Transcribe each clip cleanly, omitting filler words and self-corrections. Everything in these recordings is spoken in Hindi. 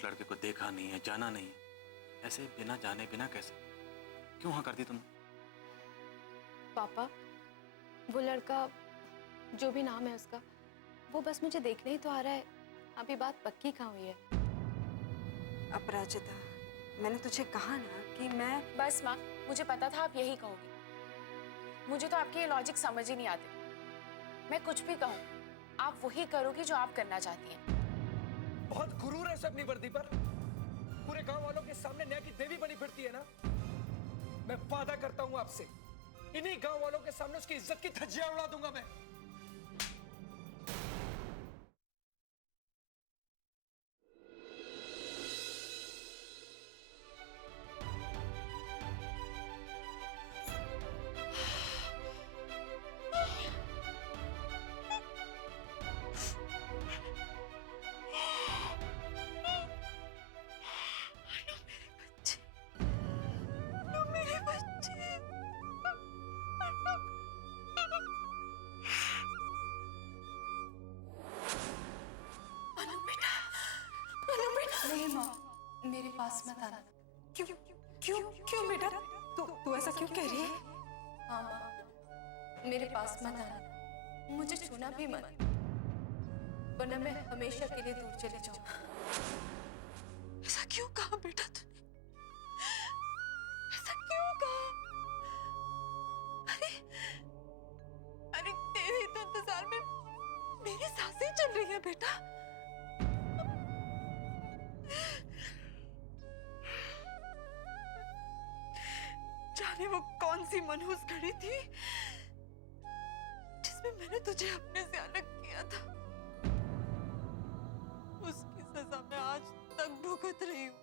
उस लड़के को देखा नहीं है, जाना नहीं है, ऐसे बिना जाने बिना कैसे क्यों हाँ कर दी तुमने? पापा, वो लड़का जो भी नाम है उसका, वो बस मुझे देखने ही तो आ रहा है। अभी बात पक्की कहाँ हुई है? अपराजिता, मैंने तुझे कहा ना कि मैं... बस माँ, मुझे पता था आप यही कहोगी। मुझे तो आपके ये लॉजिक समझ ही नहीं आते। मैं कुछ भी कहूँ, आप वही करोगी जो आप करना चाहती हैं। बहुत गुरूर है सब अपनी वर्दी पर। पूरे गांव वालों के सामने न्याय की देवी बनी फिरती है ना। मैं वादा करता हूं आपसे, इन्हीं गांव वालों के सामने उसकी इज्जत की धज्जियां उड़ा दूंगा मैं। नहीं माँ, मेरे पास मत आना। क्यों क्यों क्यों बेटा, तू ऐसा क्यों कह रही है? हाँ माँ, मेरे पास मत आना, मुझे छूना भी मत, वरना मैं हमेशा के लिए दूर चले जाऊँ। ऐसा क्यों कहा बेटा तूने? ऐसा क्यों कहा? अरे अरे तेरे तो इंतजार में मेरी सांसें चल रही है बेटा। जाने वो कौन सी मनहूस घड़ी थी जिसमें मैंने तुझे अपने से अलग किया था। उसकी सजा मैं आज तक भुगत रही हूँ,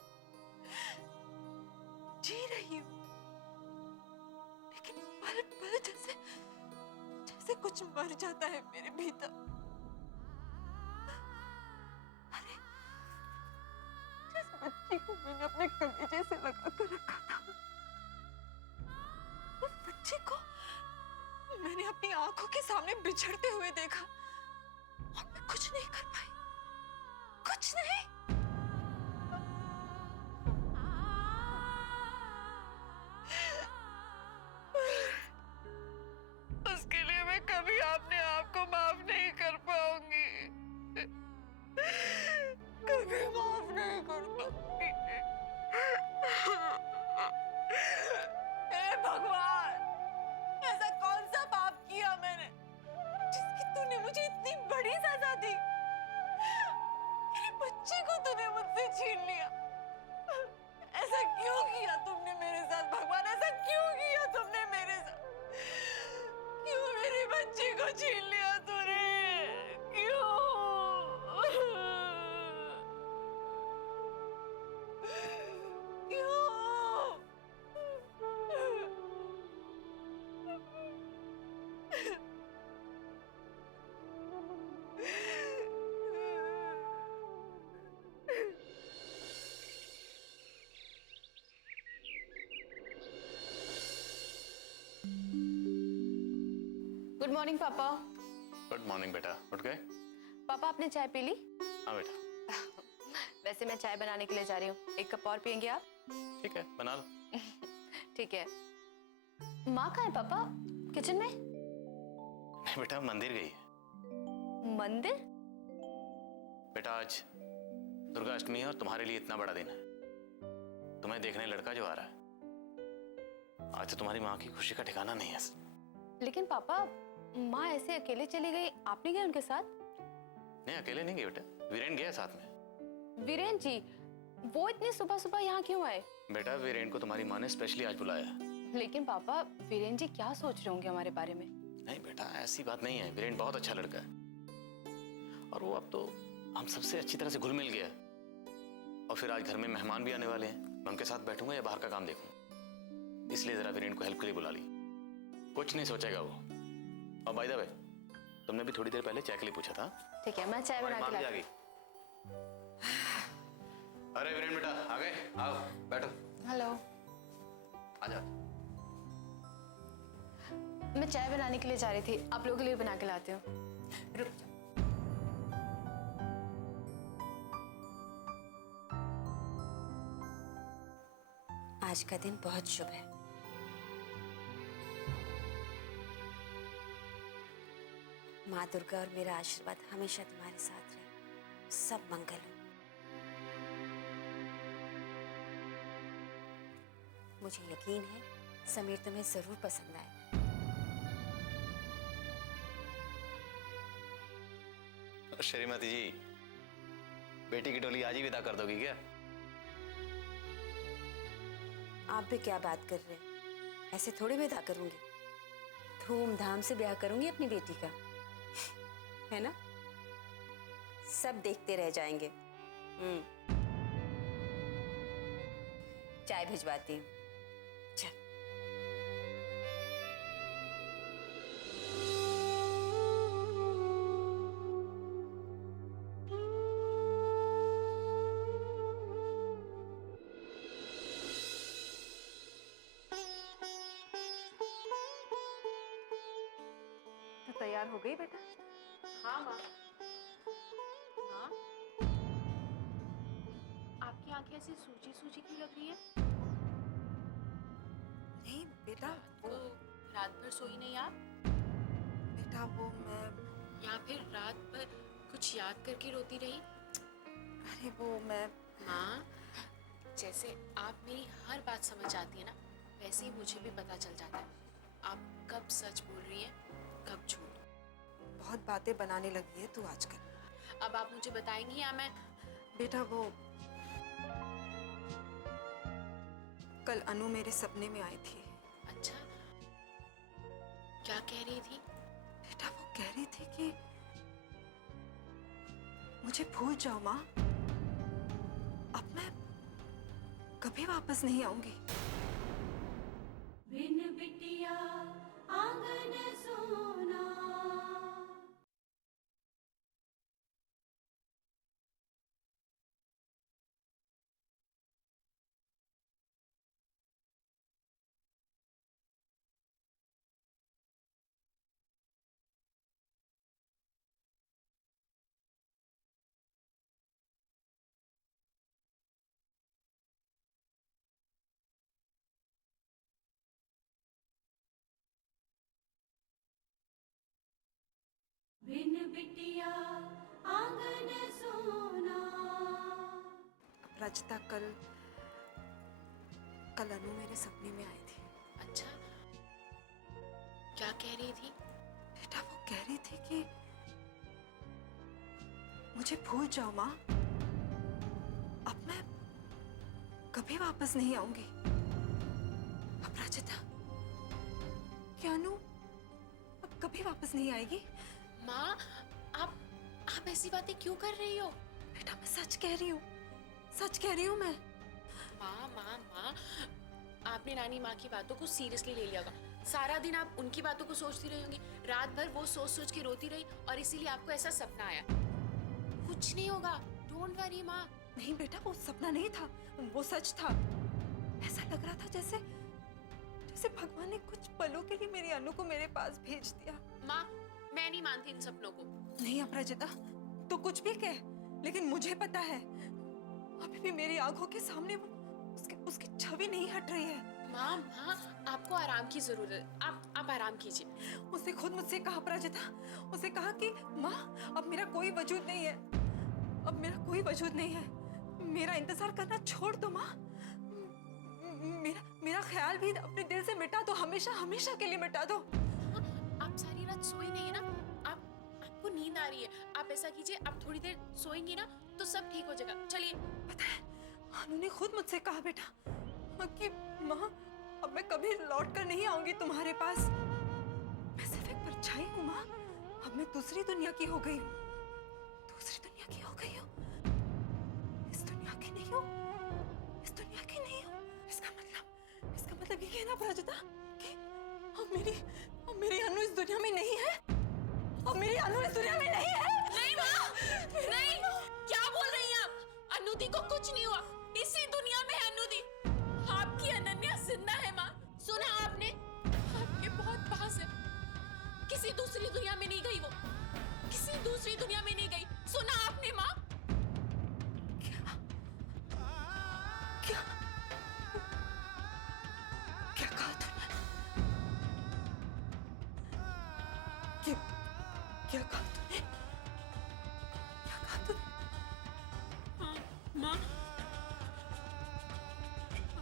जी रही हूँ, लेकिन पल पल जैसे जैसे कुछ मर जाता है मेरे भीतर। अरे जिस बच्ची को मैंने अपने कलेजे से लगा कर रखा था, उस बच्चे को मैंने अपनी आंखों के सामने बिछड़ते हुए देखा और मैं कुछ नहीं कर पाई, कुछ नहीं। उसके लिए मैं कभी अपने आप को माफ नहीं कर पाऊंगी, कभी माफ नहीं कर पाऊंगी। हे भगवान, ऐसा कौन सा पाप किया मैंने जिसकी तूने मुझे इतनी बड़ी सजा दी? मेरे बच्चे को तूने मुझसे छीन लिया। ऐसा क्यों किया तुमने मेरे साथ भगवान? ऐसा क्यों किया तुमने मेरे साथ? क्यों मेरे बच्चे को छीन लिया तूने? क्यों? क्यों? गुड मॉर्निंग पापा। गुड मॉर्निंग बेटा, उठ गए? पापा आपने चाय पी ली? हाँ बेटा। वैसे मैं चाय बनाने के लिए जा रही हूँ, एक कप और पियेंगे आप? ठीक है, बना लो। ठीक है। माँ कहाँ है पापा? किचन में? नहीं बेटा, मंदिर गई है। मंदिर? बेटा आज दुर्गा अष्टमी है और तुम्हारे लिए इतना बड़ा दिन है। तुम्हें देखने लड़का जो आ रहा है, आज तो तुम्हारी माँ की खुशी का ठिकाना नहीं है। लेकिन पापा, माँ ऐसे अकेले चली गई, आप नहीं गए उनके साथ? नहीं, अकेले नहीं गए बेटा, वीरेन गया साथ में। वीरेन जी, वो इतनी सुबह सुबह यहाँ क्यों आए? बेटा वीरेन को तुम्हारी माँ ने स्पेशली आज बुलाया। लेकिन पापा, वीरेन जी क्या सोच रहे होंगे हमारे बारे में? नहीं बेटा, ऐसी बात नहीं है। वीरेन बहुत अच्छा लड़का है और वो अब तो हम सबसे अच्छी तरह से घुल मिल गया। और फिर आज घर में मेहमान भी आने वाले हैं, मैं उनके साथ बैठूंगा या बाहर का काम देखूंगा, इसलिए जरा वीरेन को हेल्प के लिए बुला ली। कुछ नहीं सोचेगा वो। और बाय द वे, तुमने भी थोड़ी देर पहले चाय के लिए पूछा था। ठीक है, मैं चाय बना के लाती हूँ। अरे वीरेन बेटा, आ गए? आओ बैठो। हेलो। आजा। मैं चाय बनाने के लिए जा रही थी, आप लोगों के लिए बना के लाती हूँ। रुक जाओ। आज का दिन बहुत शुभ है। माँ दुर्गा और मेरा आशीर्वाद हमेशा तुम्हारे साथ रहे। सब मंगल हो। मुझे यकीन है समीर तुम्हें जरूर पसंद आए। श्रीमती जी, बेटी की डोली आज ही विदा कर दोगी क्या? आप भी क्या बात कर रहे हैं? ऐसे थोड़ी विदा करूंगी। धूमधाम से ब्याह करूंगी अपनी बेटी का, है ना? सब देखते रह जाएंगे। चाय भिजवाती हूँ। चल। तो तैयार हो गई बेटा? हाँ माँ। माँ, आपकी आंखें ऐसी सूजी सूजी क्यों लग रही है? नहीं बेटा, रात भर सोई नहीं आप? बेटा वो मैं, या फिर रात भर कुछ याद करके रोती रही? अरे वो मैं, माँ, जैसे आप मेरी हर बात समझ जाती है ना, वैसे ही मुझे भी पता चल जाता है आप कब सच बोल रही हैं, कब झूठ। बहुत बातें बनाने लगी है तू आजकल। अब आप मुझे बताएंगी या मैं? बेटा वो कल अनु मेरे सपने में आई थी। अच्छा, क्या कह रही थी? बेटा वो कह रही थी कि मुझे भूल जाओ माँ, अब मैं कभी वापस नहीं आऊंगी। बिन बिटिया आंगन सोना। बिन बिटिया आंगन सोना। रजता कल अनु मेरे सपने में आई थी। अच्छा, क्या कह रही थी? बेटा वो कह रही थी कि मुझे भूल जाओ माँ, अब मैं कभी वापस नहीं आऊंगी। अपराजिता, क्या अनु अब कभी वापस नहीं आएगी? माँ, आप ऐसी बातें क्यों कर रही हो? बेटा मैं सच कह रही हूँ, सच कह रही हूँ मैं। माँ माँ माँ, आपने नानी माँ की बातों को सीरियसली ले लिया होगा। सारा दिन आप उनकी बातों को सोचती रही होंगी, रात भर वो सोच सोच के रोती रही और इसीलिए आपको ऐसा सपना आया। कुछ नहीं होगा, डोंट वरी माँ। नहीं बेटा वो सपना नहीं था, वो सच था। ऐसा लग रहा था जैसे जैसे भगवान ने कुछ पलों के लिए मेरी अनु को मेरे पास भेज दिया। माँ, मैं नहीं मानती इन सपनों को। नहीं अपराजिता, तो कुछ भी कह, लेकिन मुझे पता है अभी भी मेरी आंखों के सामने वो उसकी छवि नहीं हट रही है। माँ माँ, आपको आराम की जरूरत है, आप आराम कीजिए। उसने खुद मुझसे कहा अपराजिता, उसने कहा कि माँ अब मेरा कोई वजूद नहीं है, अब मेरा कोई वजूद नहीं है, मेरा इंतजार करना छोड़ दो माँ। मेरा ख्याल भी अपने दिल से मिटा दो, हमेशा हमेशा के लिए मिटा दो। आप सारी रात सोई नहीं है ना, आपको नींद आ रही है। आप ऐसा कीजिए, आप थोड़ी देर सोएंगी ना तो सब ठीक हो जाएगा। चलिए। पता है अनु ने खुद मुझसे कहा बेटा कि माँ अब मैं कभी लौट कर नहीं आऊंगी तुम्हारे पास, मैं सिर्फ एक परछाई हूँ माँ, अब मैं दूसरी दुनिया की हो गई हूँ, दूसरी दुनिया की हो गई हूँ, इस दुनिया की नहीं हूँ, इस दुनिया की नहीं हूँ। इसका मतलब ये है ना अपराजिता कि अब मेरी अनु इस दुनिया में नहीं है, अब मेरी अनु इस दुनिया में नहीं है। नहीं माँ, नहीं, क्या बोल रही हैं आप? अनुदी को कुछ नहीं हुआ, इसी दुनिया में है अनुदी। आपकी अनन्या जिंदा है माँ, सुना आपने? आपके बहुत पास है, किसी दूसरी दुनिया में नहीं गई वो, किसी दूसरी दुनिया में नहीं गई। सुना आपने माँ? क्या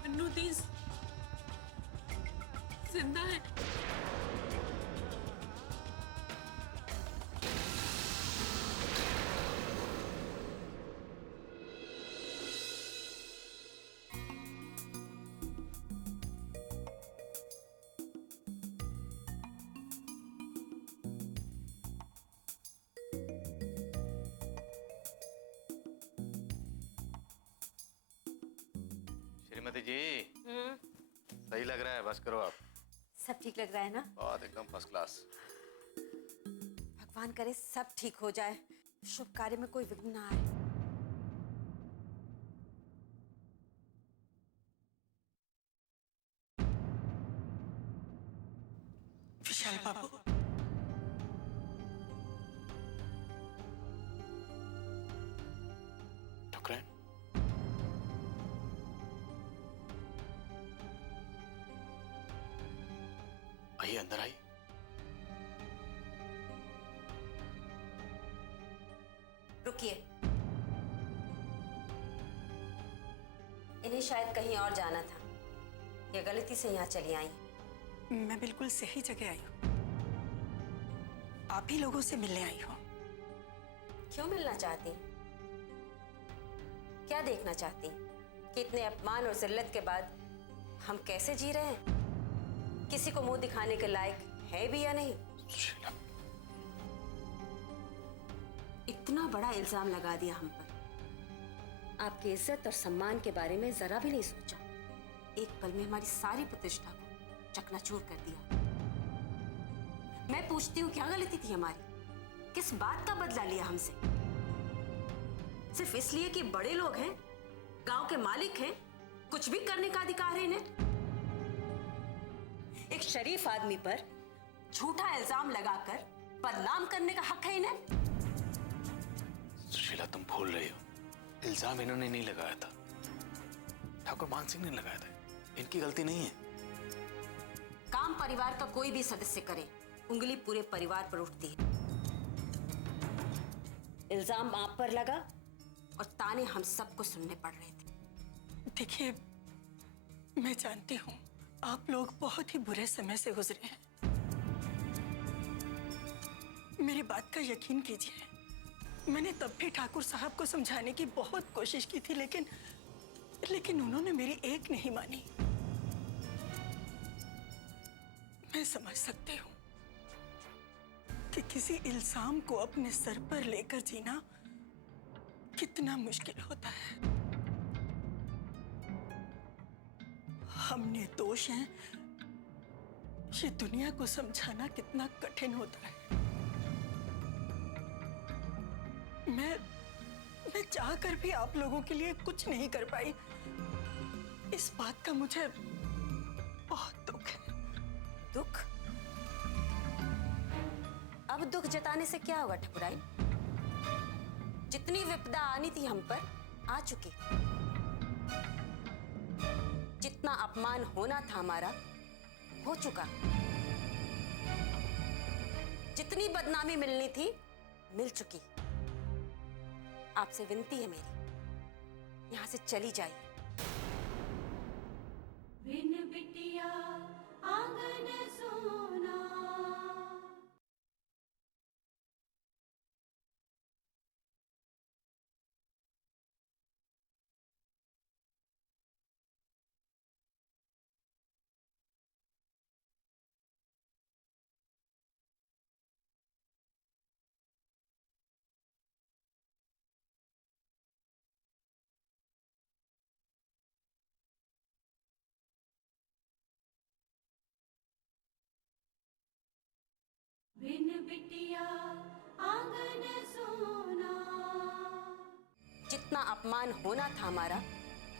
अन्नू दी जिंदा है। श्रीमती जी, सही लग रहा है, बस करो आप। सब ठीक लग रहा है ना? बहुत एकदम फर्स्ट क्लास। भगवान करे सब ठीक हो जाए, शुभ कार्य में कोई विघ्न ना आए। विशाल बाबू, ठुकराइन, आइए अंदर आइए। रुकिए, इन्हें शायद कहीं और जाना था, ये गलती से यहाँ चली आई। मैं बिल्कुल सही जगह आई हूँ। आप ही लोगों से मिलने आई हूँ। क्यों मिलना चाहती? क्या देखना चाहती कि इतने अपमान और जिल्लत के बाद हम कैसे जी रहे हैं? किसी को मुंह दिखाने के लायक है भी या नहीं? सुशीला, इतना बड़ा इल्जाम लगा दिया हम पर। आपकी इज्जत और सम्मान के बारे में जरा भी नहीं सोचा। एक पल में हमारी सारी प्रतिष्ठा को चकनाचूर कर दिया। मैं पूछती हूँ, क्या गलती थी हमारी? किस बात का बदला लिया हमसे? सिर्फ इसलिए कि बड़े लोग हैं, गांव के मालिक हैं, कुछ भी करने का अधिकार है इन्हें? एक शरीफ आदमी पर झूठा इल्जाम लगाकर बदनाम करने का हक है इन्हें? सुशीला, तुम भूल रही हो, इल्जाम इन्होंने नहीं लगाया था, ठाकुर मान सिंह ने लगाया था। इनकी गलती नहीं है। काम परिवार का कोई भी सदस्य करे, उंगली पूरे परिवार पर उठती है। इल्जाम आप पर लगा और ताने हम सबको सुनने पड़ रहे थे। देखिए, मैं जानती हूँ आप लोग बहुत ही बुरे समय से गुजरे हैं। मेरी बात का यकीन कीजिए, मैंने तब भी ठाकुर साहब को समझाने की बहुत कोशिश की थी, लेकिन उन्होंने मेरी एक नहीं मानी। मैं समझ सकती हूँ कि किसी इल्जाम को अपने सर पर लेकर जीना कितना मुश्किल होता है। हम निर्दोष हैं, ये दुनिया को समझाना कितना कठिन होता है। मैं चाहकर भी आप लोगों के लिए कुछ नहीं कर पाई। इस बात का मुझे बहुत दुख है। दुख? अब दुख जताने से क्या होगा ठकुराइन? जितनी विपदा आनी थी हम पर आ चुकी। जितना अपमान होना था हमारा हो चुका। जितनी बदनामी मिलनी थी मिल चुकी। आपसे विनती है मेरी, यहां से चली जाइए। बिन बिटिया आंगन सोना। बिन बिटिया आंगन सोना। जितना अपमान होना था हमारा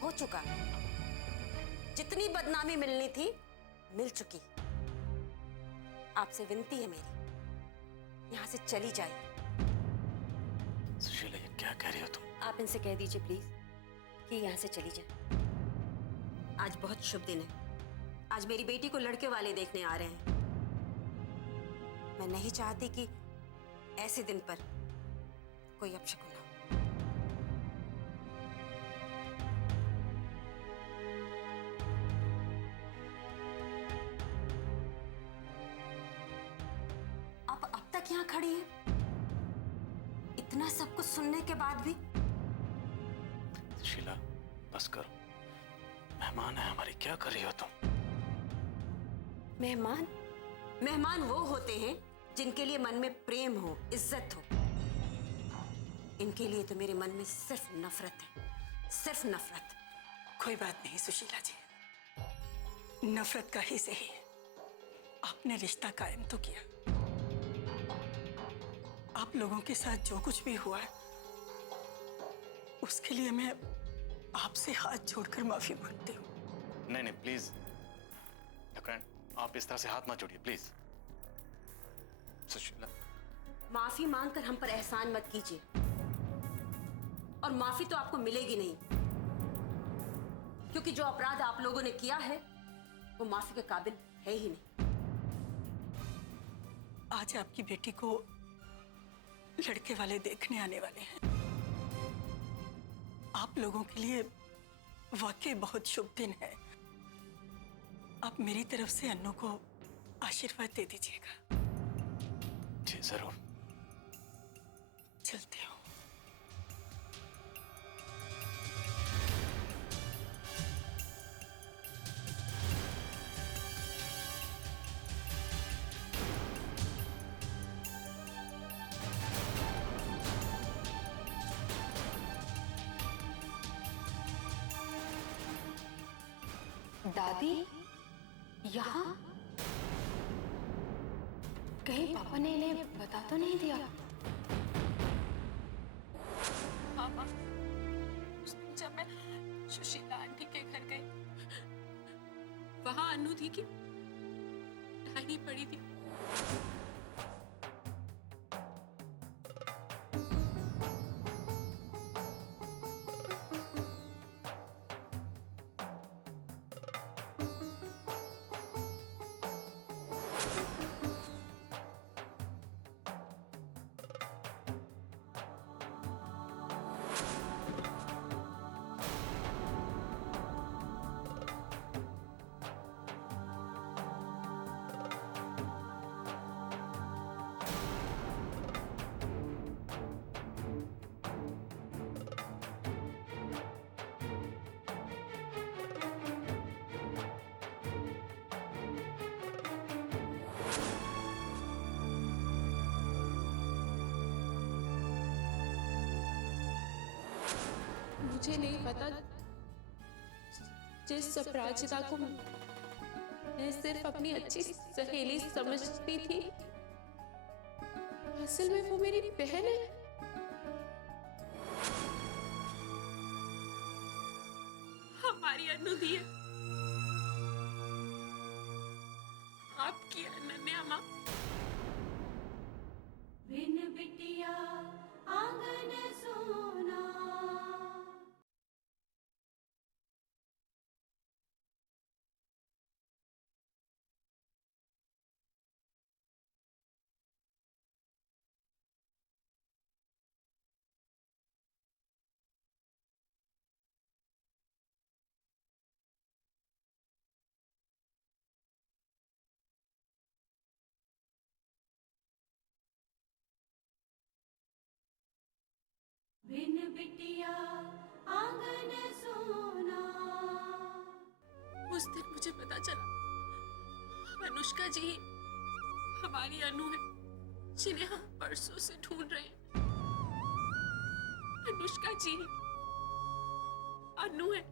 हो चुका। जितनी बदनामी मिलनी थी मिल चुकी। आपसे विनती है मेरी, यहां से चली जाइए। सुशीला, ये क्या कह रही हो तुम? आप इनसे कह दीजिए प्लीज कि यहां से चली जाए। आज बहुत शुभ दिन है। आज मेरी बेटी को लड़के वाले देखने आ रहे हैं। मैं नहीं चाहती कि ऐसे दिन पर कोई अपशकुन हो। तक यहाँ खड़ी है, इतना सब कुछ सुनने के बाद भी। शीला बस करो, मेहमान है हमारी, क्या कर रही हो तुम? मेहमान? मेहमान वो होते हैं जिनके लिए मन में प्रेम हो, इज्जत हो। इनके लिए तो मेरे मन में सिर्फ नफरत है, सिर्फ नफरत। कोई बात नहीं सुशीला जी, नफरत का ही सही, आपने रिश्ता कायम तो किया। आप लोगों के साथ जो कुछ भी हुआ है उसके लिए मैं आपसे हाथ जोड़कर माफी मांगती हूँ। नहीं नहीं प्लीज ठाकरान, आप इस तरह से हाथ मत जोड़िए प्लीज। सुशीला, माफी मांगकर हम पर एहसान मत कीजिए, और माफी तो आपको मिलेगी नहीं, क्योंकि जो अपराध आप लोगों ने किया है वो माफी के काबिल है ही नहीं। आज आपकी बेटी को लड़के वाले देखने आने वाले हैं। आप लोगों के लिए वाकई बहुत शुभ दिन है। आप मेरी तरफ से अन्नू को आशीर्वाद दे दीजिएगा। जी जरूर। चलते हो। दादी यहाँ? कहीं पापा ने इन्हें बता तो नहीं दिया? मामा, उस दिन जब मैं सुशीला आंटी के घर गई, वहां अनु थी कि डायरी पड़ी थी। मुझे नहीं पता जिस अपराजिता को मैं सिर्फ अपनी अच्छी सहेली समझती थी, असल में वो मेरी बहन है। हमारी अनु दी है, आपकी अनन्या माँ। बिन बिटिया आंगन सोना। बिन बिटिया आंगन सोना। उस दिन मुझे पता चला अनुष्का जी ही हमारी अनु है, जिन्हें हम परसों से ढूंढ रहे हैं। अनुष्का जी ही अनु है।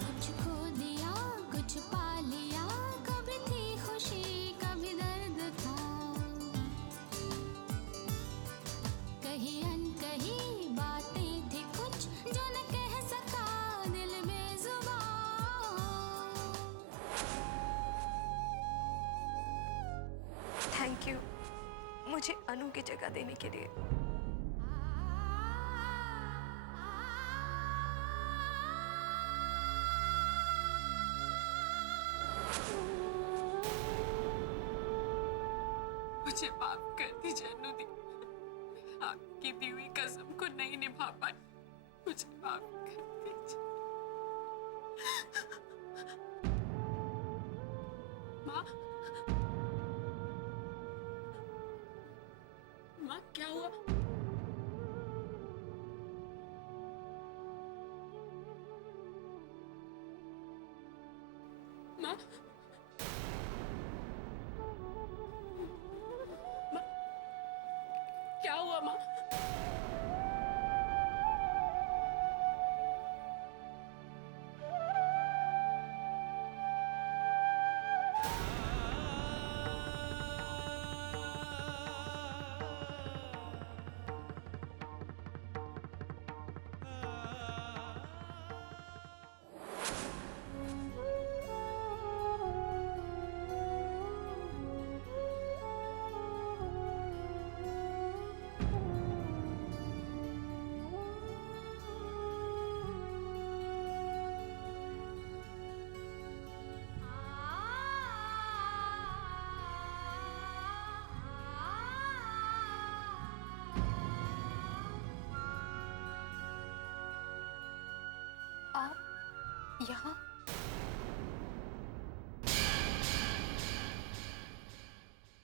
कुछ खो दिया कुछ पा लिया, कभी थी खुशी कभी दर्द था। कहीं अनकही बातें थी कुछ जो न कह सका दिल बेजुबान। थैंक यू मुझे अनु की जगह देने के लिए। मुझे माफ कर दीजिए अनु दी, आपकी दी हुई कसम को नहीं निभा पाई, मुझे माफ कर दीजिए। माँ, माँ क्या हुआ? माँ, माँ, क्या हुआ माँ? आप यहाँ?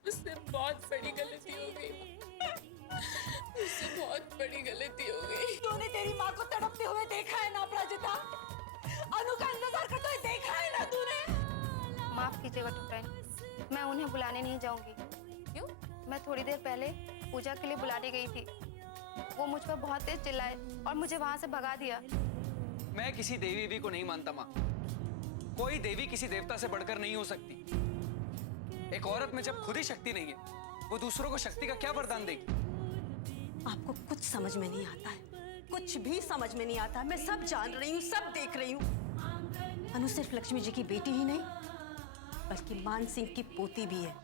मुझसे बहुत बड़ी गलती हो गई, मुझसे बहुत बड़ी गलती हो गई। तूने तेरी माँ को तड़पते हुए देखा है ना अपराजिता? अनु का इंतजार करते हुए देखा है ना तूने? माफ कीजिएगा टुकराइन, मैं उन्हें बुलाने नहीं जाऊंगी। क्यों? मैं थोड़ी देर पहले पूजा के लिए बुलाने गई थी, वो मुझ पर बहुत तेज चिल्लाए और मुझे वहां से भगा दिया। मैं किसी देवी को नहीं मानता माँ। कोई देवी किसी देवता से बढ़कर नहीं हो सकती। एक औरत में जब खुद ही शक्ति नहीं है, वो दूसरों को शक्ति का क्या वरदान देगी? आपको कुछ समझ में नहीं आता है, कुछ भी समझ में नहीं आता है। मैं सब जान रही हूँ, सब देख रही हूँ। अनु सिर्फ लक्ष्मी जी की बेटी ही नहीं, बल्कि मान सिंह की पोती भी है।